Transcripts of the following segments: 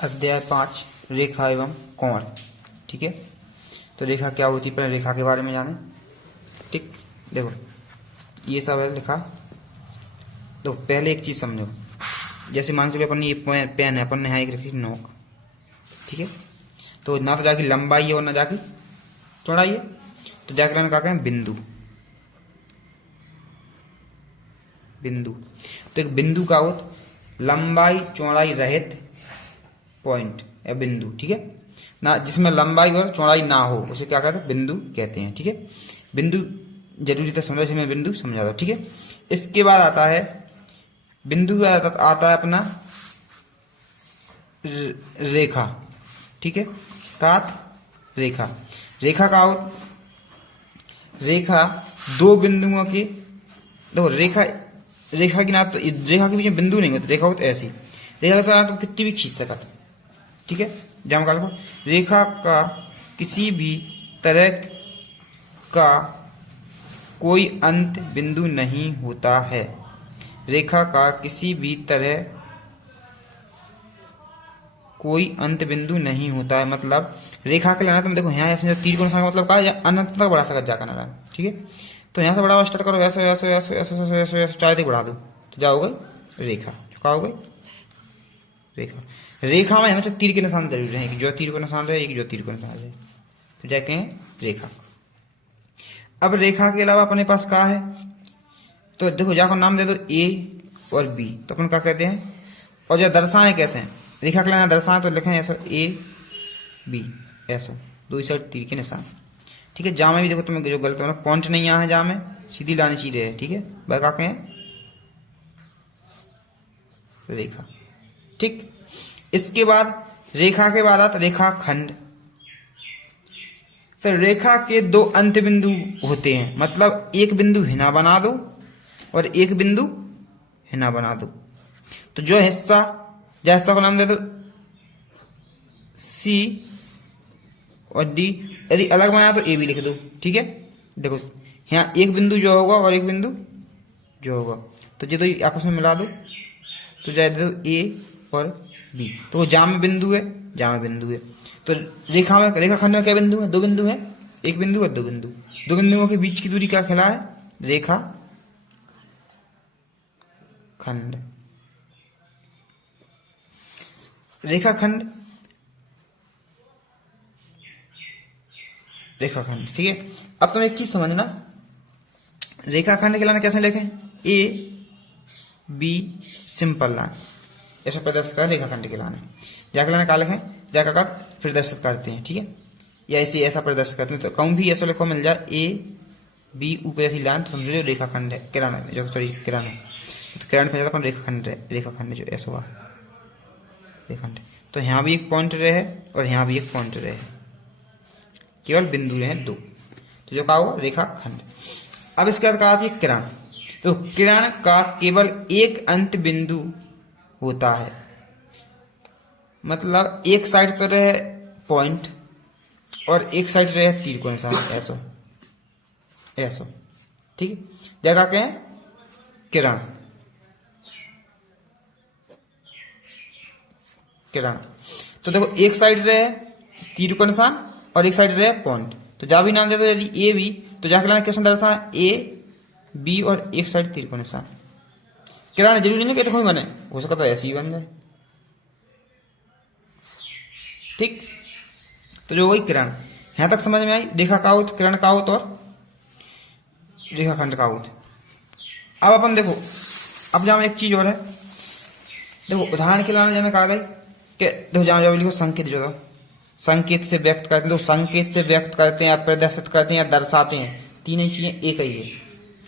अध्याय 5 रेखा एवं कोण। ठीक है, तो रेखा क्या होती है, पहले रेखा के बारे में जाने। ठीक, देखो ये सब है लिखा। तो पहले एक चीज समझो, जैसे मान के चलो अपन ये पेन है, अपन ने यहाँ एक रखी नोक। ठीक है, तो ना तो जाके लंबाई है और ना जाके चौड़ाई है, तो जाके क्या कहें, बिंदु। बिंदु, तो एक बिंदु का होता लंबाई चौड़ाई रहित पॉइंट या बिंदु। ठीक है ना, जिसमें लंबाई और चौड़ाई ना हो उसे क्या कहते हैं, बिंदु कहते हैं। ठीक है, बिंदु जरूरी तो समझो, इसमें बिंदु समझा दो। ठीक है, इसके बाद आता है बिंदु के बाद आता है अपना रेखा। ठीक है, का रेखा। रेखा का हो, रेखा दो बिंदुओं की, देखो रेखा, रेखा की ना तो रेखा के बीच में बिंदु नहीं होता, रेखा होता ऐसी। रेखा का तो कितनी भी खींच सकता। ठीक है, जहाँ का रेखा का किसी भी तरह का कोई अंत बिंदु नहीं होता है। रेखा का किसी भी तरह कोई अंत बिंदु नहीं होता है, मतलब रेखा के लाना तुम देखो यहाँ ऐसे तीर को निशान मतलब का अनंत तक बढ़ा सकता जा करना। ठीक है, तो यहाँ से बढ़ावा स्टार्ट करो, ऐसे ऐसे ऐसे ऐसे ऐसे ऐसे ऐसे चाहे तक बढ़ा दो तो क्या हो गई रेखा। क्या हो गई रेखा। रेखा में हमेशा तीर के निशान जरूर रहे, एक जो तीर को निशान रहे, एक जो तीर को निशान रहे, तो क्या कहें रेखा। अब रेखा के अलावा अपने पास क्या है, तो देखो जाकर नाम दे दो ए और बी, तो अपन क्या कहते हैं। और जब दर्शाएं कैसे हैं, रेखा के लाना दर्शाएं तो लिखें ऐसा ए बी, ऐसा दो साइड तीर के निशान। ठीक है, जामे भी देखो तुम्हें जो गलत है पॉइंट नहीं यहाँ है, जामे सीधी लानी चाहिए है। ठीक है, वह क्या कहें रेखा। ठीक, इसके बाद रेखा के बाद आता रेखा खंड। फिर रेखा के दो अंत बिंदु होते हैं, मतलब एक बिंदु हिना बना दो और एक बिंदु हिना बना दो। तो जो हिस्सा जैसा को नाम दे दो सी और डी, यदि अलग बनाया तो ए भी लिख दो। ठीक है, देखो यहाँ एक बिंदु जो होगा और एक बिंदु जो होगा, तो ये तो आपस में मिला दो, तो जाए दे दो ए और बी, तो वो जाम बिंदु है, जाम बिंदु है। तो रेखा में, रेखा खंड में क्या बिंदु है, दो बिंदु है, एक बिंदु और दो बिंदु। दो बिंदुओं के बीच की दूरी क्या कहला है, रेखा खंड। रेखा खंड, रेखा खंड। ठीक है, अब तुम एक चीज समझना, रेखा खंड के लाने कैसे लिखें, ए बी सिंपल लाइन, ऐसा प्रदर्शित कर रेखा खंड के लाने। जाकर लाने क्या लिखें, जाकर का प्रदर्शित करते हैं। ठीक है, या ऐसे ऐसा प्रदर्शित करते हैं, तो कहूँ भी ऐसा लिखो मिल जाए ए बी ऊपर ऐसी लाइन, तो समझो रेखा खंड है, किरण है, जो सॉरी किरण है, तो किरण पे जाता रेखा खंड है, रेखा खंड जो ऐसा हुआ रेखा खंड। तो यहाँ भी एक पॉइंट रहे और यहाँ भी एक पॉइंट रहे, केवल बिंदु रहे दो, तो जो क्या होगा रेखा खंड। अब इसके बाद कहा थी किरण, तो किरण का केवल एक अंत बिंदु होता है, मतलब एक साइड तो रहे पॉइंट और एक साइड रहे तीर को निशान, ऐसा ऐसा। ठीक है, जगह कहें किरण, किरण। तो देखो एक साइड रहे तीर को निशान और एक साइड रहे पॉइंट, तो जा भी नाम दे दो यदि ए बी, तो जाके लाना कैसे दर्शा ए बी और एक साइड तीर को निशान। किरण जरूरी नहीं कि देखो बने, हो सका तो ऐसे ही बन जाए। ठीक, तो जो वही किरण, यहां तक समझ में आई। रेखा का होत, किरण का होत और रेखा खंड का होत। अब अपन देखो, अब जहां एक चीज और है, देखो उदाहरण के लाने जाना कहा गई कि देखो जहां जब लिखो संकेत, जो संकेत से व्यक्त करते हैं, तो संकेत से व्यक्त करते हैं या प्रदर्शित करते हैं या दर्शाते हैं, तीन ही चीजें एक ही है,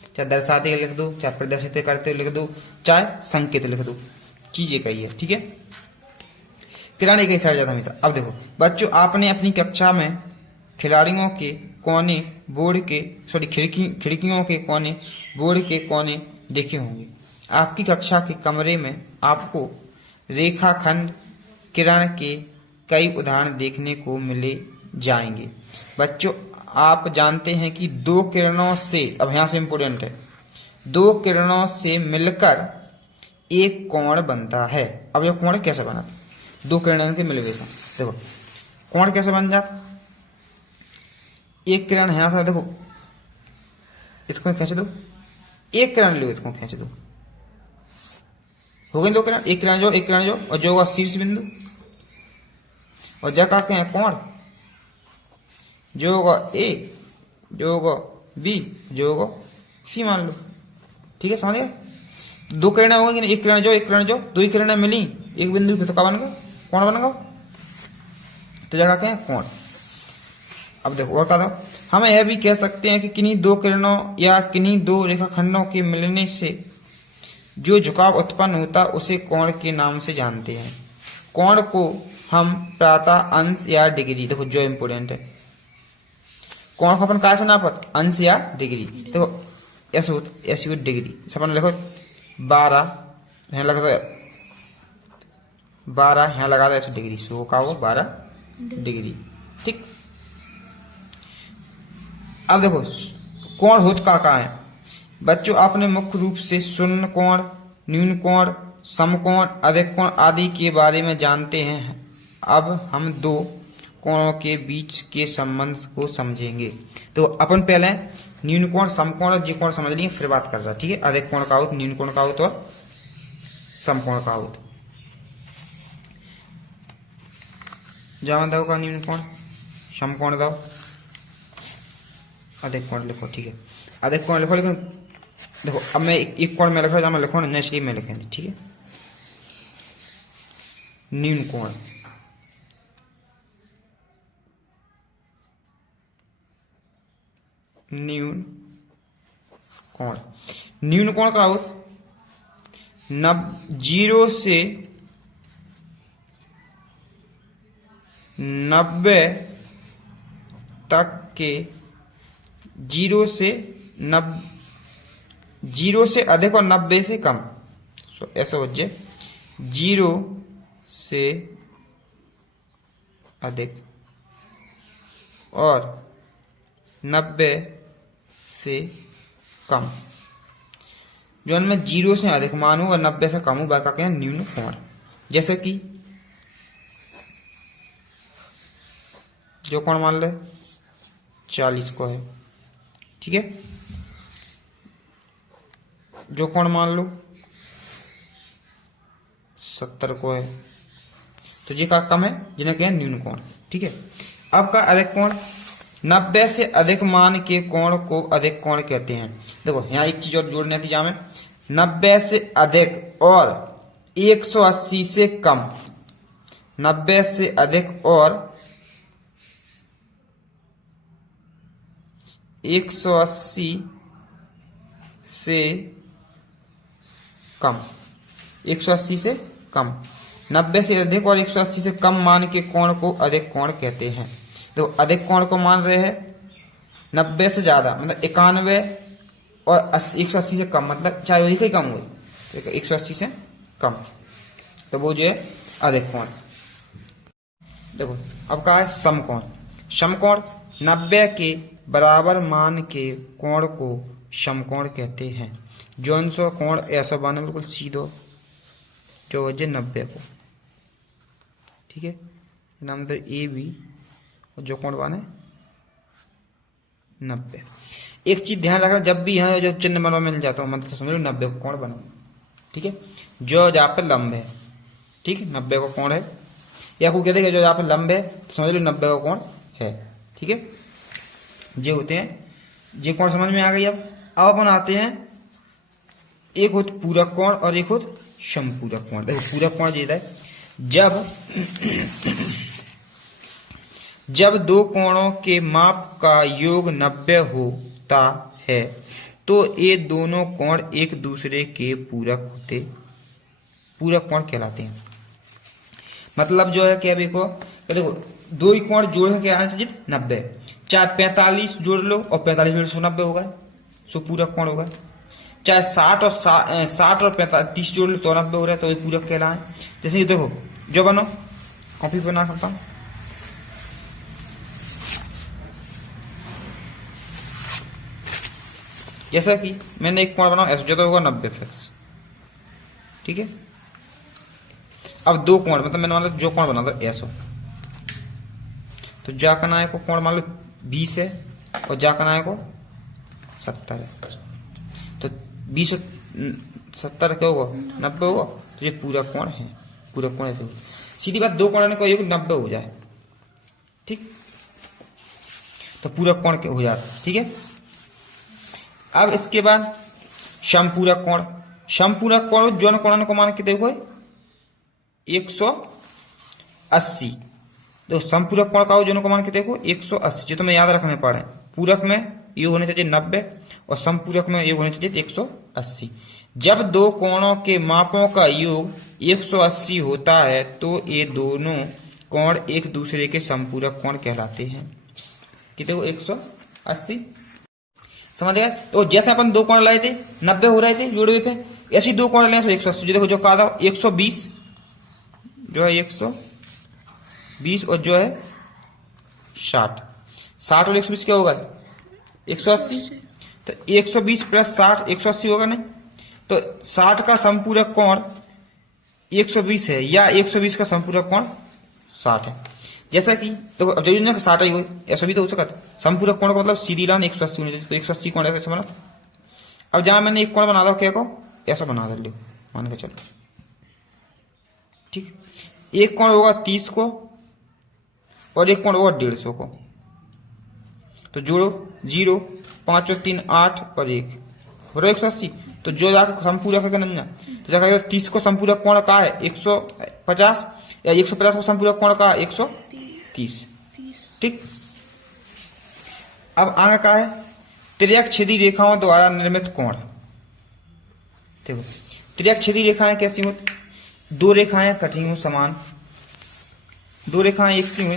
चाहे दर्शाते लिख दो, चाहे प्रदर्शित करते लिख दो, चाहे संकेत लिख दो, चीज एक ही है। ठीक है, किरण एक ही साइड जाता हमेशा। अब देखो बच्चों, आपने अपनी कक्षा में खिलाड़ियों के कोने बोर्ड के खिड़कियों के कोने बोर्ड के कोने देखे होंगे। आपकी कक्षा के कमरे में आपको रेखाखंड किरण के कई उदाहरण देखने को मिले जाएंगे। बच्चों, आप जानते हैं कि दो किरणों से, अब यहां से इंपोर्टेंट है, दो किरणों से मिलकर एक कोण बनता है। अब यह कोण कैसे बना था, दो किरणों के मिलवेशन। देखो कोण कैसे बन जाता, एक किरण यहां से देखो इसको खींच दो, एक किरण लो इसको खींच दो, हो गई दो किरण, एक किरण जो एक किरण जो, और जो होगा शीर्ष बिंदु, और जगह के हैं कोण, जो होगा ए, जो होगा बी, जो होगा सी मान लो। ठीक है, समझ गए? दो किरणें हो गई, एक किरण जो एक किरण जो, दो ही किरणें मिली एक बिंदु पे, तो क्या बन गया, कोण बन गया, तो जगह के हैं कोण। अब देखो और बता दो, हम यह भी कह सकते हैं कि किन्हीं दो किरणों या किन्हीं दो रेखाखंडों के मिलने से जो झुकाव उत्पन्न होता उसे कोण के नाम से जानते हैं। कोण को हम प्रायतः अंश या डिग्री, देखो जो इंपोर्टेंट है, कोण को अपन काय से नापत, अंश या डिग्री। देखो ऐसे डिग्री अपन लिखो 12 यहाँ लगा दो, 12 यहाँ लगा दो ऐसे डिग्री, सो का हो 12 डिग्री। ठीक, अब देखो कोण होत का है बच्चों, आपने मुख्य रूप से शून्य कोण, न्यून कोण, समकोण, अधिक कोण आदि के बारे में जानते हैं। अब हम दो कोणों के बीच के संबंध को समझेंगे। तो अपन पहले न्यून कोण, समकोण और जी कोण समझ लिए, फिर बात कर रहा। ठीक है, अधिक कोण का होत, न्यून कोण का होत और समकोण का होत। जहां दो का न्यून कोण, समकोण दो, अधिक कोण लिखो। ठीक है, अधिक कोण लिखो, लेकिन देखो अब मैं एक कोण में लिख रहा हूं, मैं लिखो ना, इसलिए मैं लिखेंगे। ठीक है, न्यून कोण, न्यून कोण, न्यून कोण का हो 0 से 90 तक के, 0 से अधिक और 90 से कम, ऐसा हो जाए 0 से अधिक और 90 से कम, जो उनमें 0 से अधिक मान हो और 90 से कम हो, वह कहते हैं न्यून कोण। जैसे कि जो कोण मान ले 40 को है, ठीक है, जो कोण मान लो 70 को है, तो ये का कम है, जिन्हें कहें न्यून कोण। ठीक है, अब का अधिक कोण, 90 से अधिक मान के कोण को अधिक कोण कहते हैं। देखो यहाँ एक चीज और जोड़ने थी, जहां में 90 से अधिक और 180 से कम, 90 से अधिक और 180 से कम, 180 से कम, 90 से अधिक और 180 से कम मान के कोण को अधिक कोण कहते हैं। तो अधिक कोण को मान रहे हैं 90 से ज्यादा, मतलब 91, और 180 से कम, मतलब चाहे वही कम हुए, 180 से कम, तो वो जो है अधिक कोण। देखो अब का है समकोण। समकोण 90 के बराबर मान के कोण को समकोण कहते हैं। जौन सो कोण ऐसा बने बिल्कुल सीधो, जो वजह 90 को, ठीक है, नाम तो ए बी, और जो कोण बने 90। एक चीज ध्यान रखना, जब भी यहाँ जो चिन्ह बनवा मिल जाता हूँ, मतलब समझ लो 90 को कोण बनो। ठीक है, जो जहाँ पे लंब है, ठीक है, 90 को कोण है, या कोई कहते हैं जो जहाँ पे लंब है, तो समझ लो 90 का कोण है। ठीक है, ये होते हैं, ये कोण समझ में आ गई। अब अपन आते हैं, एक होता पूरक कोण और एक होता समपूरक कोण। देखो पूरक कोण ये है, जब दो कोणों के माप का योग 90 होता है तो ये दोनों कोण एक दूसरे के पूरक होते, पूरक कोण कहलाते हैं। मतलब जो है कि अभी को देखो दो ही कोण जोड़ के आए 90, चाहे 45 जोड़ लो और 45 जोड़ 190 होगा, सो पूरक कोण होगा। चाहे 60 और 35 जोड़ लो तो 90 हो रहा है, तो ये पूरक कहलाए। जैसे ये देखो, जो बनो कॉपी पर ना करता हूं, जैसा कि मैंने एक कोण बनाओ ऐसा, जो तो होगा 90 फिक्स। ठीक है, अब दो कोण मतलब मैंने मान लो जो कोण बना दो ऐसा, तो जा कनाए को कोण मान लो 20 है और जा कनाए को 70 है, तो 20 70 क्या होगा 90 होगा, तो ये पूरा कोण है, पूरा कोण ऐसे होगा। सीधी बात दो कोण को 90 हो जाए, ठीक, तो पूरा कोण हो जाता, ठीक है। अब इसके बाद समपूरक कोण, समपूरक कोण जो कोण को मान के देखो 180, देखो समपूरक कोण का जो को मान के देखो 180, जो तुम्हें याद रखने पड़े, पूरक में ये होने चाहिए 90 और समपूरक में ये होने चाहिए 180। जब दो कोणों के मापों का योग 180 होता है तो ये दोनों कोण एक दूसरे के समपूरक कोण कहलाते हैं। कि देखो 180 समझ गए। तो जैसे अपन दो कोण लाए थे 90 हो रहे थे जोड़वे पे, ऐसे दो कोण लाए 180, जो देखो जो कहा था 120 जो है 120 और जो है 60, 60 और 120 क्या होगा 180, तो 120 प्लस 60 180 होगा नहीं, तो 60 का समपूरक कोण 120 है या 120 का समपूरक कोण 60 है। जैसा कि देखो अब जरूरी ना 60 ही हो, ऐसा भी तो हो सकता है। समपूरक कोण का मतलब सीधी लाइन 180 होनी चाहिए, तो 180 कोण ऐसे बना। अब जहां मैंने एक कोण बना दो क्या को ऐसा बना दे लो, मान के चलो, ठीक, एक कोण होगा 30 को और एक कोण होगा 150 को, तो जोड़ो 0 5 और 3 8 और 1 और 180, तो जो जाकर समपूरक है नन्ना, तो जाकर 30 को समपूरक कोण का है 150 या 150 को समपूरक कोण का 130, ठीक। अब आगे का है त्रिअक्षेदी रेखाओं द्वारा निर्मित कोण। देखो त्रिअक्षेदी रेखाएं कैसी होती, दो रेखाएं कटी हुई समान, दो रेखाएं एक सी हुई,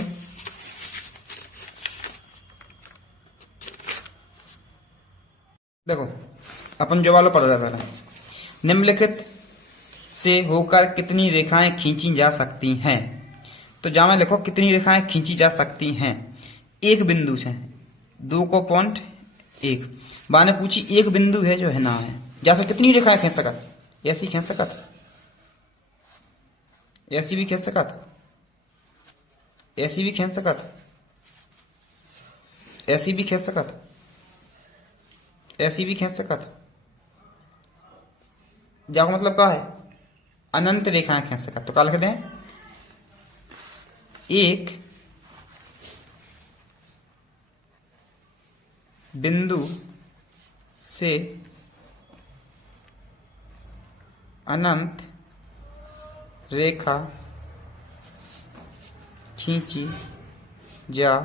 देखो अपन जो वालों पढ़ रहा पहले, निम्नलिखित से होकर कितनी रेखाएं खींची जा सकती हैं, तो जहां में लिखो कितनी रेखाएं खींची जा सकती हैं एक बिंदु से, 2.1 बाने पूछी एक बिंदु है जो है ना है, जैसे कितनी रेखाएं खींच सकत, ऐसी खींच सकत, ऐसी भी खींच सकत, ऐसी भी खींच सकत, ऐसी भी खींच सकत, ऐसी भी खींच सकत, जाको मतलब क्या है अनंत रेखाएं खींच सकत। तो क्या लिख दें, एक बिंदु से अनंत रेखा खींची जा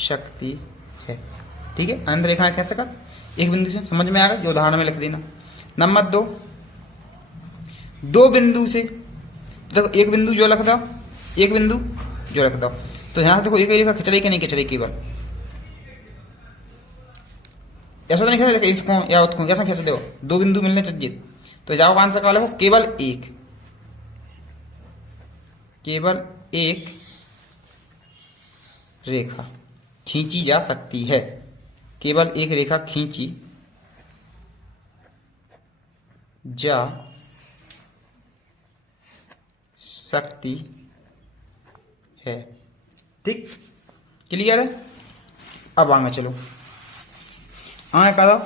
सकती है, ठीक है। अनंत रेखाएं खींच सकत एक बिंदु से, समझ में आ गया, जो उदाहरण में लिख देना। नंबर 2, दो बिंदु से, देखो एक बिंदु जो रख दो, एक बिंदु जो रख दो, तो यहां देखो एक रेखा खिंच रही कि नहीं खिंच रही, केवल ऐसा तो नहीं खिंच रही, इसको या उसको ऐसा खींच दो, दो बिंदु मिलने चाहिए, तो जाओ आंसर का लिखो केवल एक, केवल एक रेखा खींची जा सकती है, केवल एक रेखा खींची जा सकती है, ठीक, क्लियर है। अब आगे चलो, आगे कहा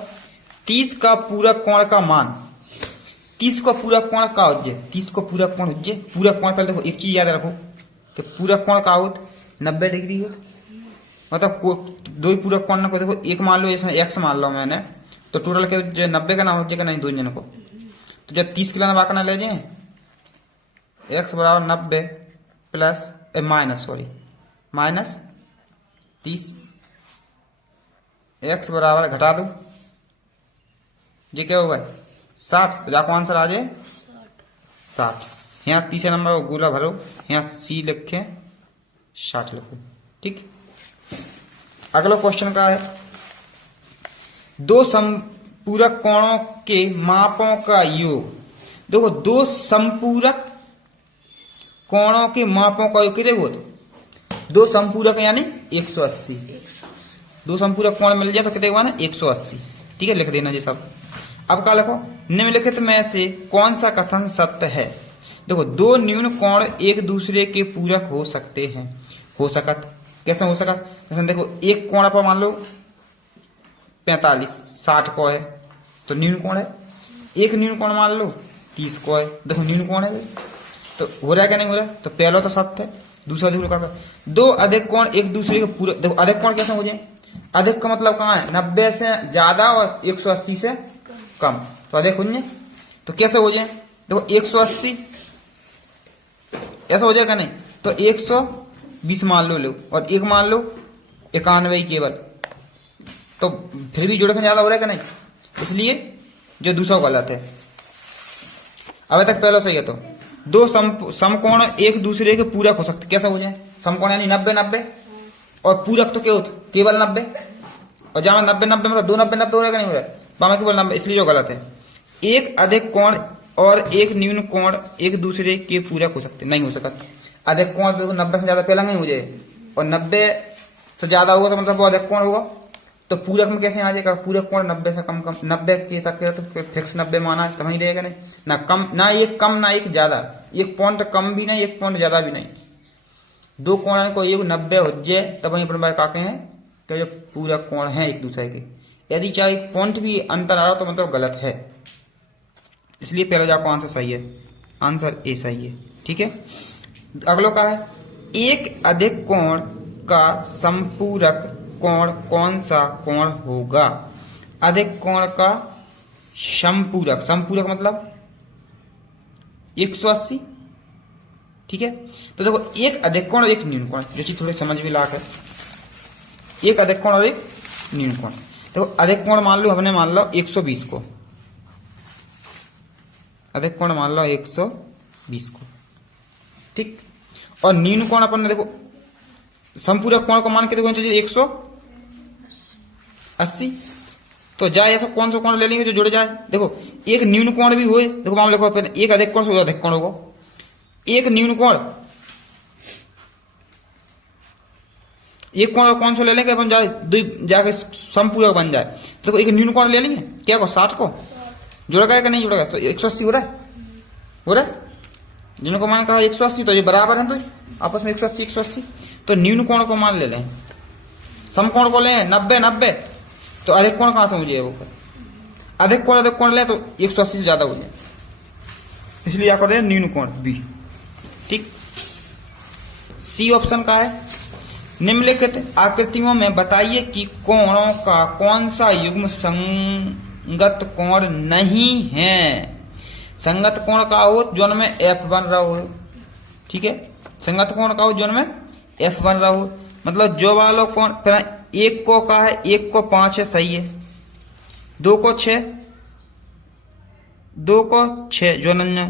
30 का पूरक कोण का मान, 30 को पूरक कोण का हो, 30 को पूरक कोण हो, पूरक कोण पहले देखो एक चीज याद रखो कि पूरक कोण का हो 90 डिग्री हो, मतलब दो ही पूरक कोण को देखो, एक मान लो इसमें एक्स मान लो मैंने, तो टोटल के जो 90 का ना हो जाएगा नहीं दो जन को, तो जब 30 किलो बाका ना ले जाए एक्स बराबर 90 plus minus sorry minus 30, x बराबर घटा दो, ये क्या होगा 60, तो जाको आंसर आ जाए 60। यहाँ तीसरे नंबर को गोला भरो, यहाँ सी लिखे 60 लिखो, ठीक। अगला क्वेश्चन का है दो समपूरक कोणों के मापों का योग, देखो दो समपूरक कोणों के मापों का योग कितने होते, दो समपूरक यानी 180, दो संपूरक कोण मिल जाए तो कितने का 180, ठीक है, लिख देना जी सब। अब क्या लिखो, निम्नलिखित में से कौन सा कथन सत्य है, देखो दो न्यून कोण एक दूसरे के पूरक हो सकते हैं। हो सकत कैसे हो सकत? जैसे देखो एक कोण पर मान लो 45 60 को है तो न्यून कोण है। एक न्यून कोण मान लो 30 को है, देखो न्यून कोण है। तो हो रहा है क्या नहीं हो रहा है? तो पहला तो सत्य है, दूसरा देखो क्या कर, दो अधिक कोण एक दूसरे के पूरक। देखो अधिक कोण कैसे हो जाए? अधिक का मतलब कहाँ है? 90 से ज्यादा और 180 से कम, तो अधिक हो जाए। तो कैसे हो जाए? देखो 180 ऐसा हो जाएगा नहीं, तो 120 मान लो और एक मान लो 91 केवल, तो फिर भी जोड़े ज्यादा हो रहा है कि नहीं? इसलिए जो दूसरा गलत है। अभी तक पहले सही है। तो दो समकोण एक दूसरे के पूरक हो सकते, कैसा हो जाए? समकोण यानी 90 90 और पूरक तो क्या होता? केवल 90, और जहां 90 90 मतलब दो 90 90 हो रहा है कि नहीं हो रहा है? वहां केवल 90, इसलिए जो गलत है। एक अधिक कोण और एक न्यून कोण एक दूसरे के पूरक हो सकते, नहीं हो सकता। अधिक कोण देखो 90 से ज्यादा पहला नहीं हो जाए, और 90 से ज्यादा होगा तो मतलब वो अधिक कोण होगा। तो पूरक में कैसे आ जाएगा? पूरक कोण 90 से कम कम 90 के तक तो फिक्स 90 माना है, तो वही रहेगा नहीं ना कम, ना एक कम ना एक ज्यादा, एक पॉइंट कम भी नहीं एक पॉइंट ज्यादा भी नहीं। दो कोण को एक 90 हो जाए तब वही अपन कहते हैं कि जो पूरक कोण है एक दूसरे के। यदि चाहे एक पॉइंट भी अंतर आ रहा तो मतलब गलत है। इसलिए पहले जो आपको आंसर सही है, आंसर ए सही है। ठीक है, अगला का है एक अधिक कोण का संपूरक कोण कौन सा कोण होगा? अधिक कोण का संपूरक, संपूरक मतलब 180। ठीक है, तो देखो एक अधिक कोण और एक न्यून कोण, जो चीज थोड़ी समझ में लायक है। एक अधिक कोण और एक न्यून कोण। देखो अधिक कोण मान लो हमने मान लो 120 को, अधिक कोण मान लो 120 को। ठीक, और न्यून कोण अपन ने देखो संपूरक कोण को मान के देखो 180। तो जाए ऐसा कौन सा कोण ले लेंगे जो जुड़ जाए? देखो एक न्यून कोण भी हुए, देखो मान लिखो एक अधिक कोण से अधिक कोण होगा। एक न्यून कोण, एक कोण कौन सा ले लेंगे अपन जाके संपूरक बन जाए। देखो एक न्यून कोण ले लेंगे, क्या को 60 को जुड़ गया कि नहीं जुड़ गया? तो 180 हो रहा है, हो रहा है। जिनको मान कहा 180 तो ये बराबर है, तो आपस में 180 180। तो न्यून कोण को मान ले लें, समकोण को लें 90 90, तो अधिक कोण कहां से हो जाएगा? ऊपर अधिक कोण ले तो 180 से ज्यादा हो जाए, इसलिए क्या कर रहे हैं न्यून कोण बी। ठीक, सी ऑप्शन का है निम्नलिखित आकृतियों में बताइए कि कोणों का कौन सा युग्म संगत कोण नहीं है। संगत कोण का हो जो में एफ बन रहा हो। ठीक है, संगत कोण का हो जो में एफ बन रहा हो, मतलब जो वालों कोण एक को का है, एक को 5 है, सही है। दो को 6, दो को 6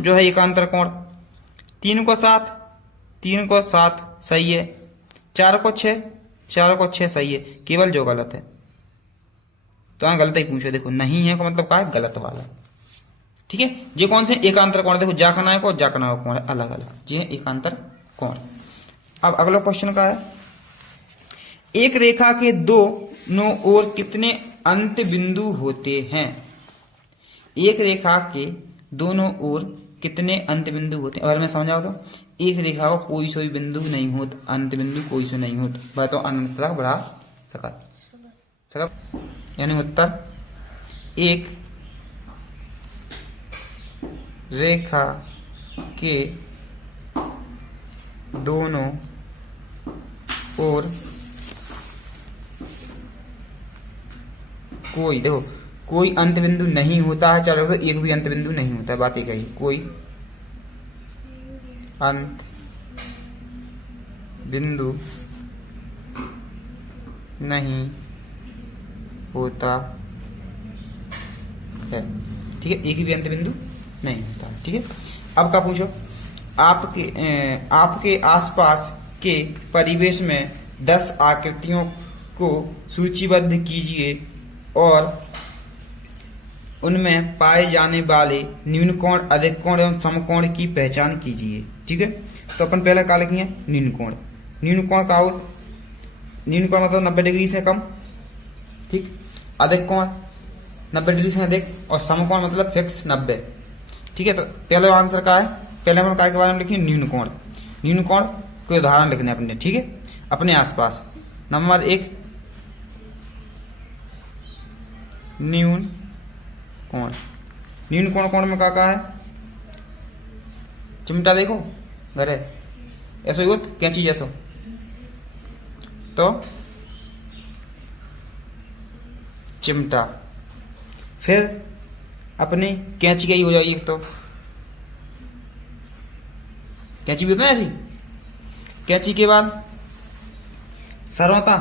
जो है एकांतर कोण। 3 को 7, 3 को 7 सही है। 4 को 6, 4 को 6 सही है। केवल जो गलत है, तो यहां गलत ही पूछो। देखो नहीं है का मतलब क्या है? गलत वाला। ठीक है, ये कौन से एकांतर कोण? देखो जाखनायक और जाखनायक कोण अलग अलग, ये है एकांतर कोण। अब अगला क्वेश्चन का है एक रेखा के दोनों ओर कितने अंत बिंदु होते हैं? एक रेखा के दोनों ओर कितने अंत बिंदु होते हैं? अगर मैं समझाओ तो एक रेखा को कोई सा भी बिंदु नहीं होता, अंत बिंदु कोई सा नहीं होता, वह तो अनंत तक बढ़ा सकता। यानी उत्तर एक रेखा के दोनों ओर कोई, देखो कोई अंत बिंदु नहीं होता है, चलो तो एक भी अंत बिंदु नहीं होता है, बात एक ही, कोई अंत बिंदु नहीं होता है। ठीक है, एक भी अंत बिंदु नहीं होता। ठीक है, अब क्या पूछो, आपके आसपास के परिवेश में 10 आकृतियों को सूचीबद्ध कीजिए और उनमें पाए जाने वाले न्यून कोण, अधिक कोण एवं समकोण की पहचान कीजिए। ठीक है, तो अपन पहले क्या लिखेंगे? न्यून कोण। न्यून कोण का होता, न्यून कोण मतलब 90 डिग्री से कम। ठीक, अधिक कोण 90 डिग्री से अधिक, और समकोण मतलब फिक्स 90। ठीक है, तो पहले आंसर का है पहले अपन काय के बारे में लिखिए न्यून कोण। न्यून कोण कोई उदाहरण लिखने अपने, ठीक है, अपने आसपास। नंबर 1 न्यून कोण। न्यून कोण कोण में का है? चिमटा देखो घरे ऐसो ही कैंची जैसो, तो चिमटा। फिर अपनी कैंची का ही हो जाएगी, तो कैंची भी होता है ऐसी। कैंची के बाद सरौता,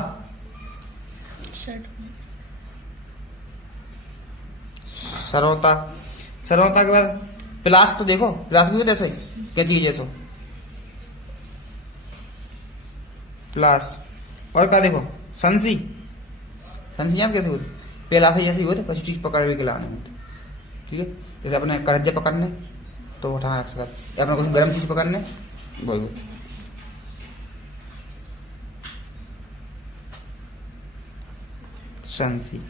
सरौता। सरौता के बाद प्लास, तो देखो प्लास भी होता है ऐसे कैंची के जैसो, प्लास। और क्या देखो संसी। संसी याद कैसे होती? प्लास जैसे होते कुछ चीज पकड़ के लाने होते, ठीक है। जैसे अपने करज्जे पकड़ने तो उठाना रख सकते, अपने कुछ गर्म चीज पकड़ने बोल संसी,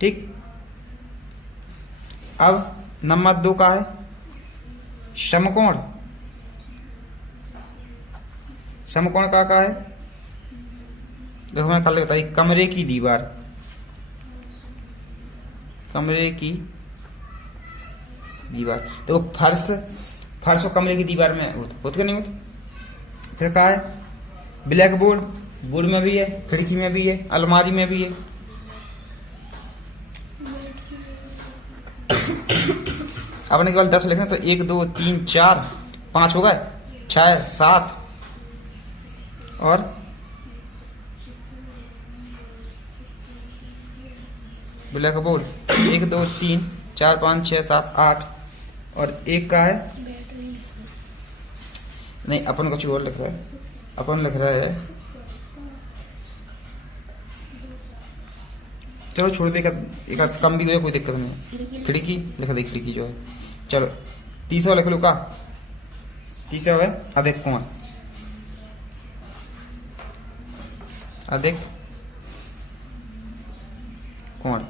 ठीक। अब नंबर 2 का है समकोण। समकोण का है? देखो मैं कल बताई, कमरे की दीवार, कमरे की दीवार। देखो फर्श, फर्श और कमरे की दीवार में होता नहीं होता। फिर कहा है ब्लैक बोर्ड, बोर्ड में भी है, खिड़की में भी है, अलमारी में भी है। अपने केवल 10 लिखना, तो 1 2 3 4 5 हो गए, 6 7 और ब्लैक बोर्ड 1 2 3 4 5 6 7 8 और एक का है नहीं, अपन कुछ और लिख रहा है। अपन लिख रहा है, चलो छोड़ दे, एक कम भी हो, कोई दिक्कत नहीं। खिड़की लिख दे, खिड़की जो है। चलो तीसरा लिख लो का, तीसरा है अधिक कोण। अधिक कोण,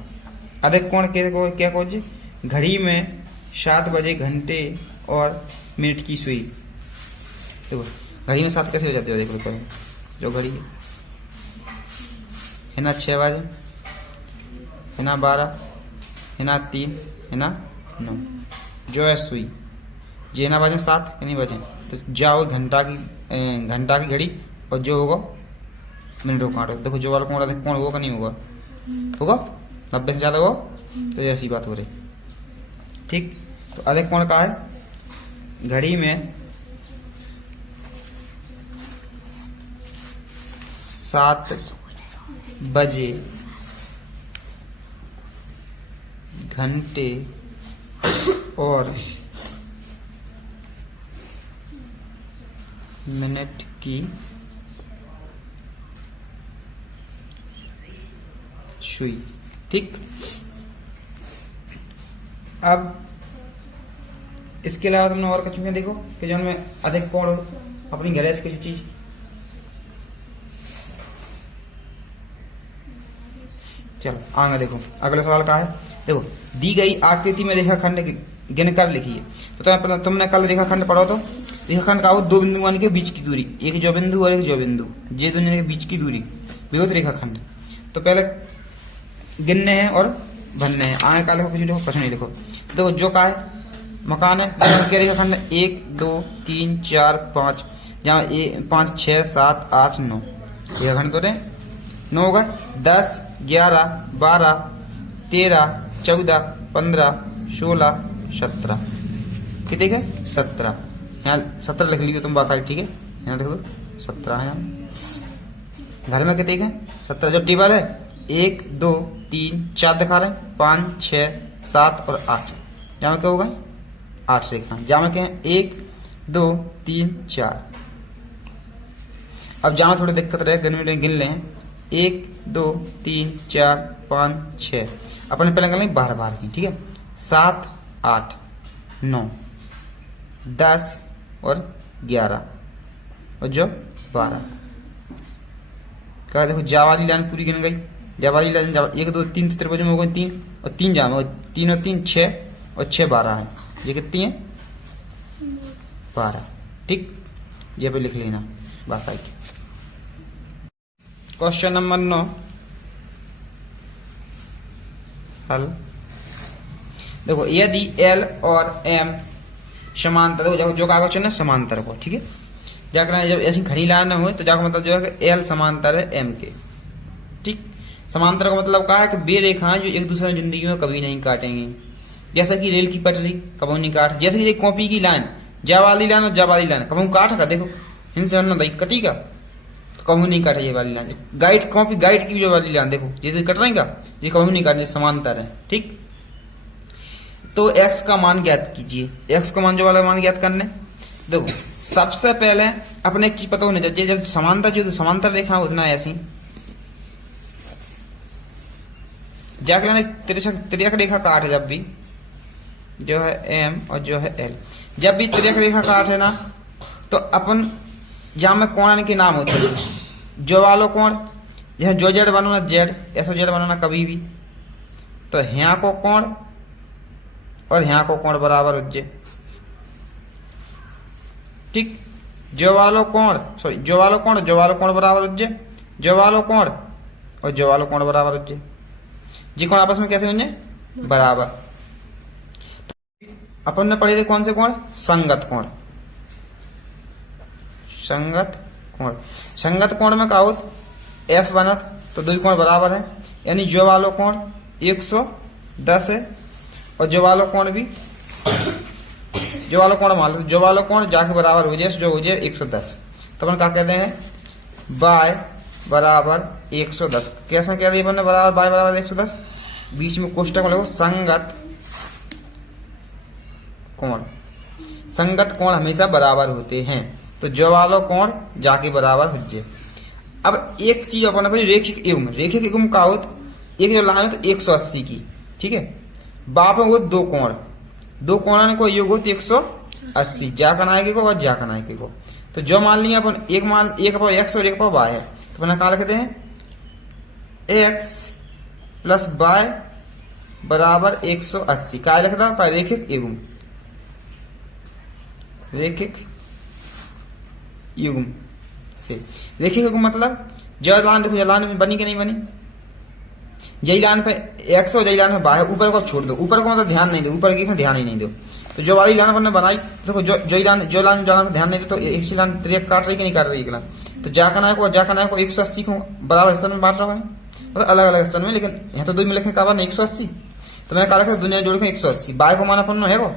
अधिक कोण क्या कहो जी? घड़ी में 7 बजे घंटे और मिनट की सुई। देखो घड़ी में 7 कैसे हो जाती है, देख लो पहले जो घड़ी है ना, 6 बजे है ना, 12 है ना, 3 है ना, 9 जो है सुई। जे ना बजे 7 कि नहीं बजे, तो जाओ घंटा की घड़ी और जो होगा मिनटों का कांटो। देखो जो वाला कोण अधिक कोण होगा नहीं होगा, होगा 90 से ज्यादा होगा, तो ऐसी बात हो रही, ठीक। तो अधिक कोण का है? घड़ी में 7 बजे घंटे और मिनट की सुई, ठीक। अब इसके अलावा तुमने और कुछ में देखो कि जो में अधिक कोण हो अपनी गैरेज की चीज। चलो आगे देखो, अगले सवाल का है। देखो दी गई आकृति में रेखाखंड गिन कर लिखिए। तो तुमने कल रेखाखंड पढ़ा, तो रेखाखंड का हो 2 बिंदुओं के बीच की दूरी, एक जो बिंदु और एक जो बिंदु, ये दोनों के बीच की दूरी विरोध रेखाखंड। तो पहले गिनने हैं और भरने हैं। आगे का लिखो, कुछ लिखो, कुछ नहीं लिखो। देखो जो का है मकान है, तो रेखाखंड 1 2 3 4 5, जहाँ 5 6 7 8 9 रेखाखंड तो रहे 9 होगा। 10 11 12 13 14 15 16 17, कितने के 17। यहाँ 17 लिख लीजिए तुम बात साइड, ठीक है, यहाँ लिख दो 17 है। यहाँ घर में कितने के 17, जो टेबल है 1 2 3 4 दिखा रहे हैं, 5 6 7 और 8, यहाँ क्या होगा 8 रेखा, जहाँ क्या है 1 2 3 4। अब जहाँ थोड़ी दिक्कत रहे गिन लें, 1 2 3 4 5 6, अपने पहले कर लेंगे बाहर बाहर की, ठीक है, 7 8 9 10 और 11 और जो 12 क्या। देखो जा वाली लाइन पूरी गिन गई, जा वाली लाइन 1 2 3 त्रिभुज में हो गए 3 और 3 जा में 3 और 3 6 और 6 12 है, ये कितनी है 12। ठीक, ये पे लिख लेना बस आई। क्वेश्चन नंबर 9 हल। देखो यदि L और M समांतर, देखो जो कागज है ना समांतर को, ठीक है, जाकर जब ऐसी खड़ी लाइन हो तो जाकर मतलब जो है कि L समांतर है M के। ठीक, समांतर का मतलब क्या है कि बे रेखाएं जो एक दूसरे जिंदगी में कभी नहीं काटेंगी, जैसे कि रेल की पटरी कभी नहीं काट, जैसे कि कॉपी की लाइन जा वाली लाइन और जा वाली लाइन कभी काट का, देखो इनसे अन्य दही कटी का तो कभी नहीं काटे ये वाली लाइन। गाइड कॉपी गाइड की जो वाली लाइन देखो जैसे कट रही का, ये कभी नहीं काटे, समांतर है। ठीक, तो x का मान ज्ञात कीजिए। x का मान जो वाला मान ज्ञात करने, देखो सबसे पहले अपने की पता होना चाहिए, जब समांतर जो समांतर रेखा उतना ऐसी जाकर तिर्यक रेखा काट, जब भी जो है M और जो है L, जब भी तिर्यक रेखा काट है ना तो अपन जहां में कोण के नाम होते हैं, जो वालो कोण, जैसे जो जेड बनाना जेड, ऐसा जेड बनाना कभी भी, तो यहाँ को कोण और यहाँ को कोण बराबर हो जाए। ठीक, जो वालो कोण सॉरी जो वालो कोण बराबर हो जाए, जो वालो कोण और जो वालो कोण बराबर हो जाए, जी कोण आपस में कैसे बन जाए, बराबर। अपन ने पढ़े थे कौन से कोण, संगत कोण। संगत कोण, संगत कोण में क्या होत, F बनत तो दो कोण बराबर है, यानी जो वालो कोण 110 है और जो वालो कोण भी, जो वालो कोण मान लो, जो वालो कोण जाके बराबर हो जाए जो हो जाए 110, तो अपन क्या कहते हैं, बाय बराबर 110। कैसे कह दिया अपन ने, बराबर बाय बराबर 110, बीच में कोष्टक में लिखो संगत कोण। संगत कोण हमेशा बराबर होते हैं, तो जो वालो कोण जाके बराबर हो जाए। अब एक चीज अपन अपनी रेखिक युग्म, रेखिक युग्म का होत, एक जो लाइन है 180 की, ठीक है, बाप में वो दो कोणा ने को योग हो 180, जा कनाए को और जा कनाए को, तो जो मान लिया अपन एक पर x और एक पर y है, तो अपन कहा लिखते हैं x प्लस y बराबर 180। क्या लिखता है, रेखिक युग्म, रेखिक युग्म से। रेखिक युग्म मतलब जो लाइन देखो, जो लाइन बनी कि नहीं बनी, जई लाइन पे x और जई लाइन पे y है, ऊपर को छोड़ दो, ऊपर को मतलब ध्यान नहीं दो, ऊपर की में ध्यान ही नहीं दो। तो जो वाली लाइन अपन ने बनाई देखो, जो लाइन पे ध्यान नहीं दो, तो एक ही लाइन त्रिक काट रही कि नहीं काट रही है, तो जाकन आए को 180 को बराबर हिस्से में बांट रहा है, मतलब अलग अलग हिस्से में, लेकिन यहाँ तो दो में लिखे का 180, तो मैंने कहा लिखा दुनिया जोड़ के 180, y को मान अपन है को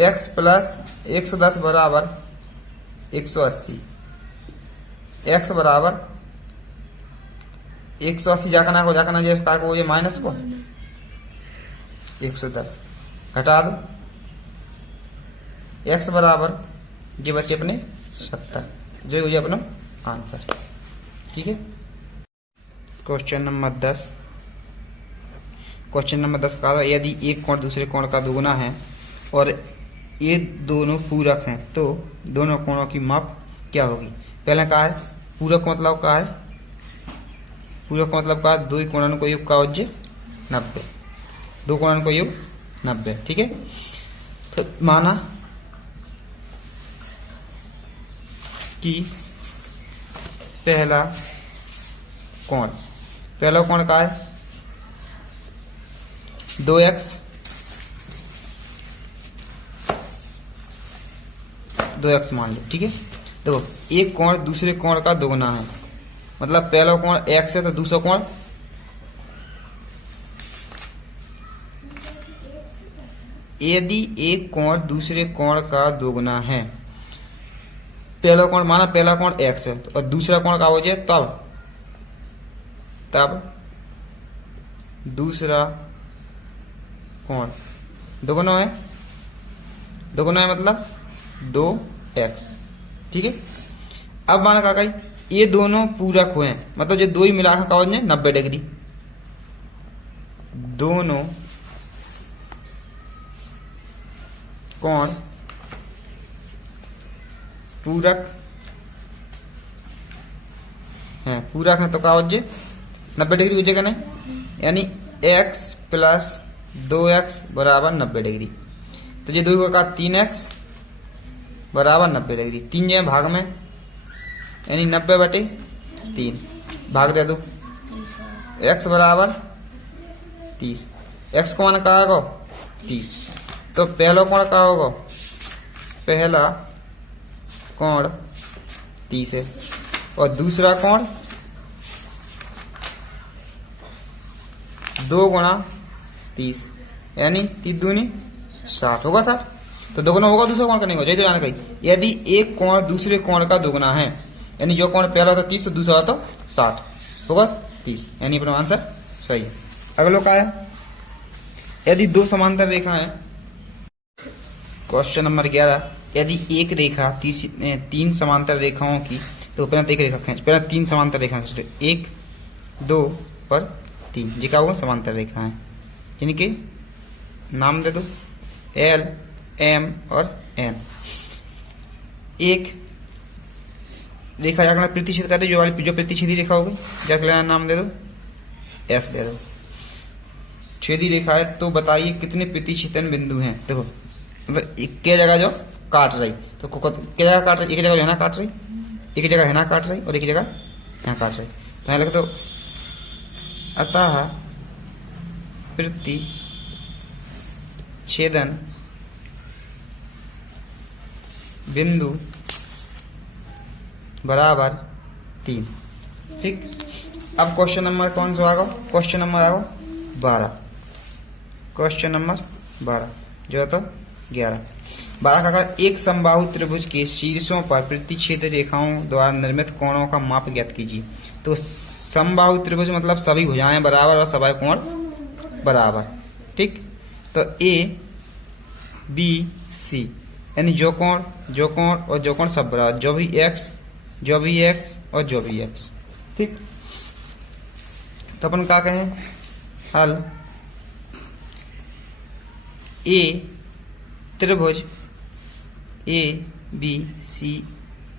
x प्लस 110 बराबर 180, x बराबर 180 जाकना को ये माइनस को 110 घटा दो, x बराबर ये बच्चे अपने 70, जो हो जाए अपना आंसर। ठीक है, क्वेश्चन नंबर 10। क्वेश्चन नंबर 10 का यदि एक कोण दूसरे कोण का दुगुना है और ये दोनों पूरक हैं तो दोनों कोणों की माप क्या होगी। पहले कहा है पूरक मतलब क्या है, पूरक मतलब का दो कोणों को योग का औज्य 90, दो कोणों को योग 90। ठीक है, तो माना कि पहला कोण का है 2x मान लो। ठीक है, देखो एक कोण दूसरे कोण का दोगुना है, मतलब पहला कोण x है तो दूसरा कोण यदि एक कोण दूसरे कोण का दोगुना है, पहला कोण माना पहला कोण x है और दूसरा कोण का हो जाए तब दूसरा कोण दोगुना है मतलब 2x। ठीक है, अब माना का ये दोनों पूरक हुए, मतलब जो दो ही मिलाकर का हो जाए 90 डिग्री, दोनों कोण पूरक है तो क्या हो जाए 90 डिग्री हो जाएगा नहीं, यानी x प्लस 2x बराबर 90 डिग्री। तो ये दो का 3x बराबर 90 डिग्री। 3 जो है भाग में, यानी 90/3 भाग दे दो। x बराबर 30। x को मान का आएगा 30। तो पहला कोण का होगा, पहला कोण 30 है और दूसरा कोण 2 गुणा 30 यानी 3 दूनी 60 होगा 60। तो दोगुना होगा दूसरा कोण का नहीं होगा, जय जान गई। यदि एक कोण दूसरे कोण का दोगुना है, यानी जो कोण पहला था 30 तो दूसरा था 60 होगा 30, यानी अपना आंसर सही है। अगला क्या है, यदि दो समांतर रेखा है, क्वेश्चन नंबर 11, यदि एक रेखा 3 समांतर रेखाओं की, तो पहले एक रेखा खींच, पहले 3 समांतर रेखा खींच, 1 2 और 3 जी का वो समांतर रेखा है, इनके नाम दे दो L M और N। एक रेखा जाकर प्रतिच्छेद कर दे, जो प्रतिच्छेदी रेखा होगी जाकर नाम दे दो S दे दो। छेदी रेखा है तो बताइए कितने प्रतिच्छेदन बिंदु हैं। देखो मतलब एक के जगह जो काट रही, तो क्या जगह काट रही, एक जगह जो है ना काट रही, एक जगह है ना काट रही और एक जगह यहाँ काट रही। तो यहाँ लिख दो अतः प्रतिच्छेदन बिंदु बराबर 3। ठीक, अब क्वेश्चन नंबर कौन सा आगा, क्वेश्चन नंबर आगा 12, क्वेश्चन नंबर 12 जो है तो 11। 12 का अगर एक समबाहु त्रिभुज के शीर्षों पर प्रतिच्छेद रेखाओं द्वारा निर्मित कोणों का माप ज्ञात कीजिए। तो समबाहु त्रिभुज मतलब सभी भुजाएं बराबर और सभी कोण बराबर। ठीक, तो A B C यानी जो कोण और जो कोण सब बराबर, जो भी x और जो भी x। ठीक, तो अपन क्या कहें, हल A त्रिभुज A B C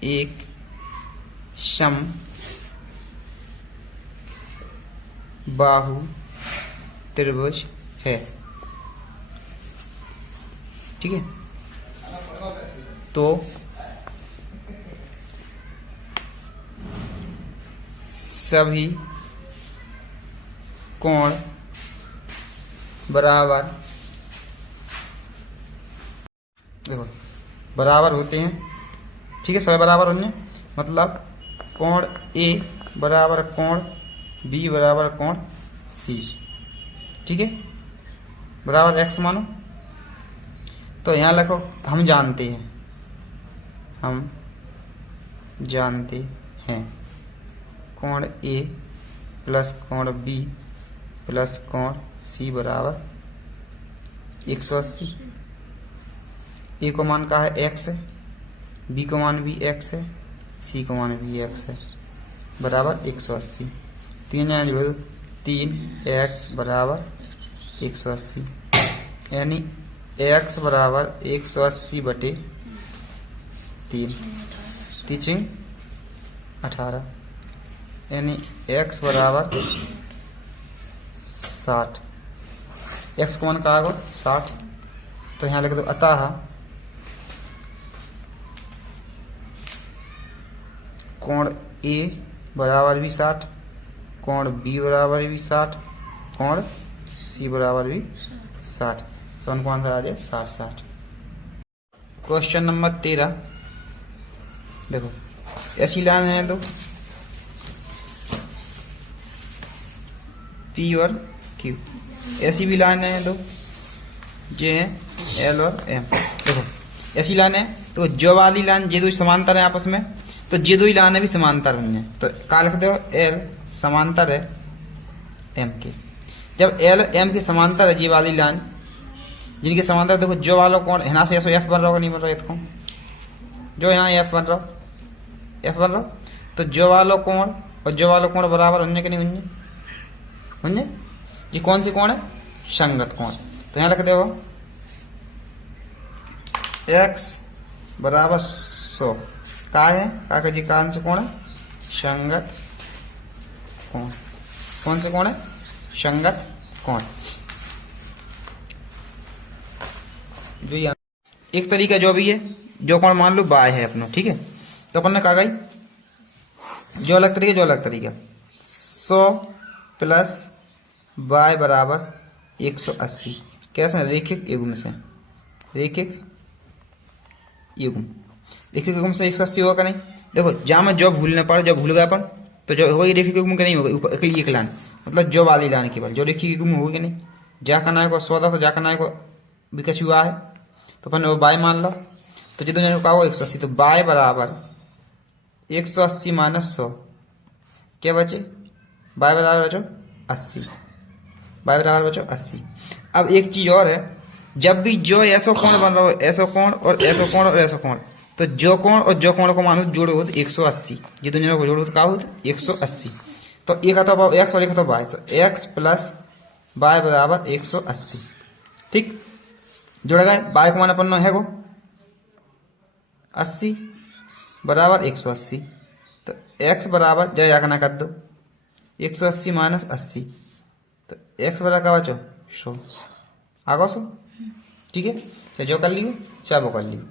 एक सम बाहु त्रिभुज है। ठीक है, तो सभी कोण बराबर, देखो बराबर होते हैं। ठीक है, सभी बराबर होंगे, मतलब कोण A बराबर कोण B बराबर कोण C। ठीक है, बराबर x मानो। तो यहाँ लिखो हम जानते हैं कोण A प्लस कोण B प्लस कोण C बराबर 180। A को मान का है x है, B को मान भी x है, C को मान भी x है, बराबर 180। 3x बराबर 180 यानी x बराबर 180/3 तीचिंग 18 यानी x बराबर 60। x को मान का आएगा 60, तो यहाँ लिख दो अतः कोण A बराबर भी 60, कोण B बराबर भी 60, कोण C बराबर भी 60। तो उनको आंसर आ जाए 60। क्वेश्चन नंबर 13, देखो ऐसी लाइन है दो P और Q, ऐसी भी लाइन है दो ये है L और M। देखो ऐसी लाइन है तो जो वाली लाइन ये दो समांतर है आपस में, तो ये दो ही लाइन भी समांतर हुई है, तो क्या लिख दो L समांतर है M के। जब L M के समांतर है ये वाली लाइन, जिनके समांतर देखो जो वालों कोण यहाँ से F बन रहा होगा, नहीं बन रहा इसको, जो यहाँ F बन रहा, तो जो वालों कोण और जो वालों कोण बराबर होने के नहीं होंगे। ये कौन सी कोण है, संगत कोण। तो यहाँ लिख दो x बराबर 100 का है, का जी कौन से कोण है, संगत कोण। कौन से कोण है, संगत कोण। जो एक तरीका जो भी है जो कोण मान लो बाय है अपना, ठीक है। तो अपन ने कहा गई जो अलग तरीका 100 प्लस बाय बराबर 180। कैसे? रेखिक युग्म से, रेखिक युग्म से 180 होगा नहीं। देखो जहाँ में जो भूलना पड़ा, जो भूल गया अपन, तो जो होगी रेखिक युग्म का नहीं होगा, ऊपर अकेली एक लाइन, मतलब जो वाली लाइन केवल जो रेखिक युग्म होगी नहीं। जा का नायक को 100 तो जा का नायक को विकस हुआ है, तो अपन वो बाय मान लो। तो जितने जन को कहा 180, तो बाय बराबर 180 माइनस 100 क्या बचे? बाय बराबर बचो 80, बाय बराबर बचो 80। अब एक चीज और है, जब भी जो ऐसा कोण बन रहा हो, ऐसा कोण और ऐसा कोण और ऐसा कोण, तो जो कोण और जो कोण को मानो जोड़ो तो 180, ये दोनों को जोड़ो तो क्या होता? 180। तो एक आता है एक्स और एक आता है वाई, तो एक्स प्लस वाई बराबर 180, ठीक। जोड़ा गया वाई को मान अपन है को 80 बराबर 180, तो एक्स बराबर जय आकना कर दो 180 माइनस 80, तो एक्स बराबर का बचो 100 आगो 100, ठीक है। जो कर लियो चाहे वो कर लियो।